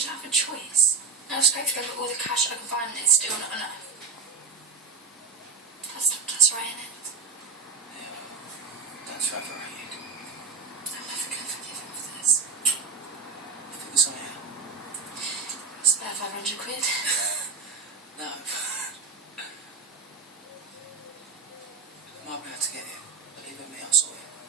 You don't have a choice. I'll scrape together all the cash I can find and it's still not enough. That's right, innit? Yeah, well, that's forever, are you? I'm never going to forgive him for this. Figure something out. Spare 500 quid. No. I might be able to get it, but leave it with me, I'll sort it.